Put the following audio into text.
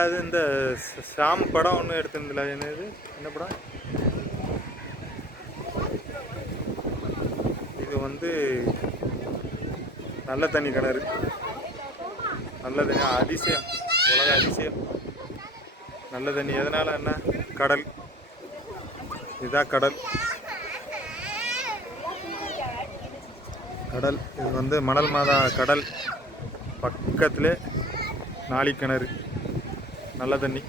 அது இந்த சாம் படம் ஒன்று எடுத்திருந்தில்ல, என்னது என்ன படம் இது? வந்து நல்ல தண்ணி கிணறு, நல்ல தண்ணி அதிசயம், உலக அதிசயம் நல்ல தண்ணி. எதனால? என்ன? கடல். இதுதான் கடல். கடல் இது வந்து மணல் மாதா கடல் பக்கத்திலே நாளி கிணறு, நல்ல தண்ணி.